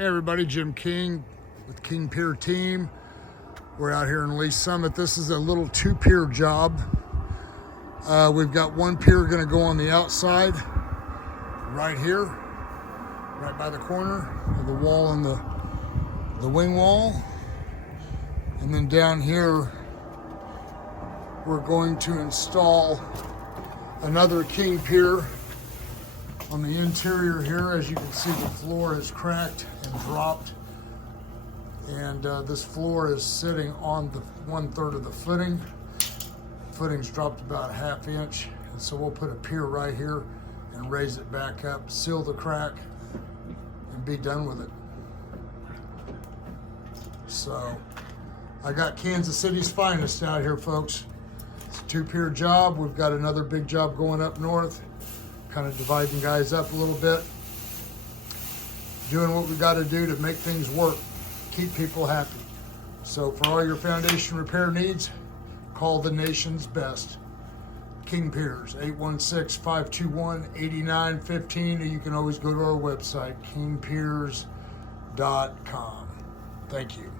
Hey everybody, Jim King with King Pier team. We're out here in Lee Summit. This is a little 2-pier job. We've got one pier gonna go on the outside, right here, right by the corner of the wall and the wing wall. And then down here, we're going to install another King Pier on the interior here. As you can see, the floor is cracked and dropped, and this floor is sitting on the 1/3 of the footing. Footing's dropped about a 1/2 inch, and so we'll put a pier right here and raise it back up, seal the crack, and be done with it. So I got Kansas City's finest out here, folks. It's a 2-pier job. We've got another big job going up north, kind of dividing guys up a little bit, doing what we got to do to make things work, keep people happy. So for all your foundation repair needs, call the nation's best, King Piers, 816-521-8915, or you can always go to our website, kingpiers.com. Thank you.